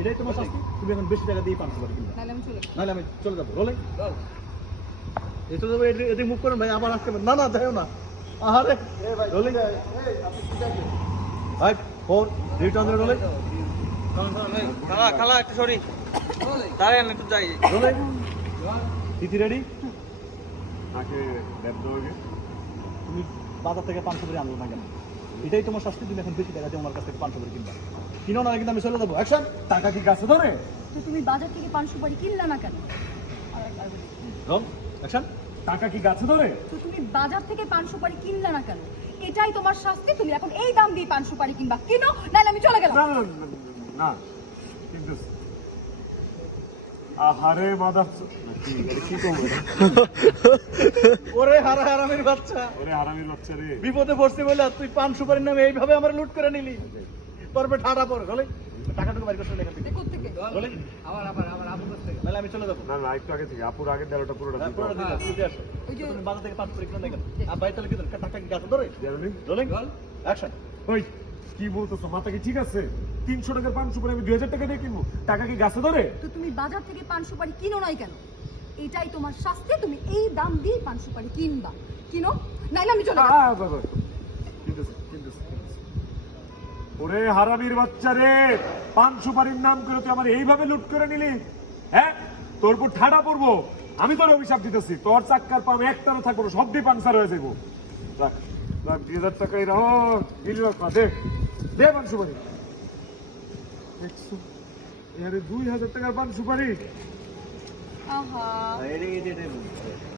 এটাই তোমার শাস্তি, তুমি এখন বেশি টাকা দিয়ে পান সুপারি কিনবা, নাহলে আমি চলে যাবো। রোলে এই চলে যাবো, এদিকে মুখ করেন ভাই, আবার আসতে না, না যাইও না। আরে রোলিং 5 4 3 2 1 রোলিং। খালা একটু সরি দাঁড়ান একটু যাই। রোলিং তিথি রেডি। আগে দেব দোগে তুমি বাজার থেকে 500 করে আনলো না কেন? এটাই তোমার শাস্তি, তুমি এখন বেশি টাকা দিয়ে আমার কাছ থেকে 500 করে কিনবা। কিনো না কিন্তু আমি চলে যাবো। অ্যাকশন। টাকা কি গাছে ধরে? তো তুমি বাজার থেকে পান সুপারি কিনলা না কেন? রং অ্যাকশন। টাকা কি গাছে ধরে? তো তুমি বাজার থেকে পান সুপারি কিনলা না কেন? এটাই তোমার শাস্তি, তুমি এখন এই দাম দিয়ে পান সুপারি কিনবা। কিনো, নাহলে আমি চলে গেলাম। না না না কিন্তু আহারে মাদার কি করবো? ওরে হারামির বাচ্চা, ওরে হারামির বাচ্চা রে, বিপদে পড়ছে বলে আর তুই পান সুপারির নামে এইভাবে আমার লুট করে নিলি। তোর পে ঠাড়া পড় গলে, টাকাটুকু বাড়ি করতে লেখা থেকে কোত্থেকে? বলে আবার আপু করতে, নাহলে আমি চলে যাবো। না না একটু আগে থেকে আপুর আগের দেড়টা পুরোটা দিতে পুরো হবে। দিন তুই আসো। ওই যে- তুমি বাজার থেকে পান সুপারি কিনে দেখেন। আর ভাই তাহলে কি তোর টাকা কি গাছে ধরে? জানি? Rolling action. ওই কি বলতেছো, মাথা কি ঠিক আছে? 300 টাকার পান সুপারি আমি 2000 টাকা দিয়ে কিনবো, টাকা কি গাছে ধরে? তো তুমি বাজার থেকে পান সুপারি কিনো নাই কেন? এটাই তোমার শাস্তি, তুমি এই দাম দিয়ে পান সুপারি কিনবা। কিনো, নাহলে আমি চলে গেলাম। বাবা ওরে হারামির বাচ্চা রে, পান সুপারির নাম করে তুই আমার এইভাবে লুট করে নিলি? হ্যাঁ, তোর উপর ঠাডা পড়বো। আমি তোর অভিশাপ দিতেছি, তোর চাক্কার পাম একটারও থাকবো না, সব দিয়ে পানসার হয়ে যাবো। রাখ রাখ, 2000 টাকাই রাখ, দিলি রাখ না, দে দে পান সুপারি। দেখছো আরে 2000 টাকার পান সুপারি। আহা এই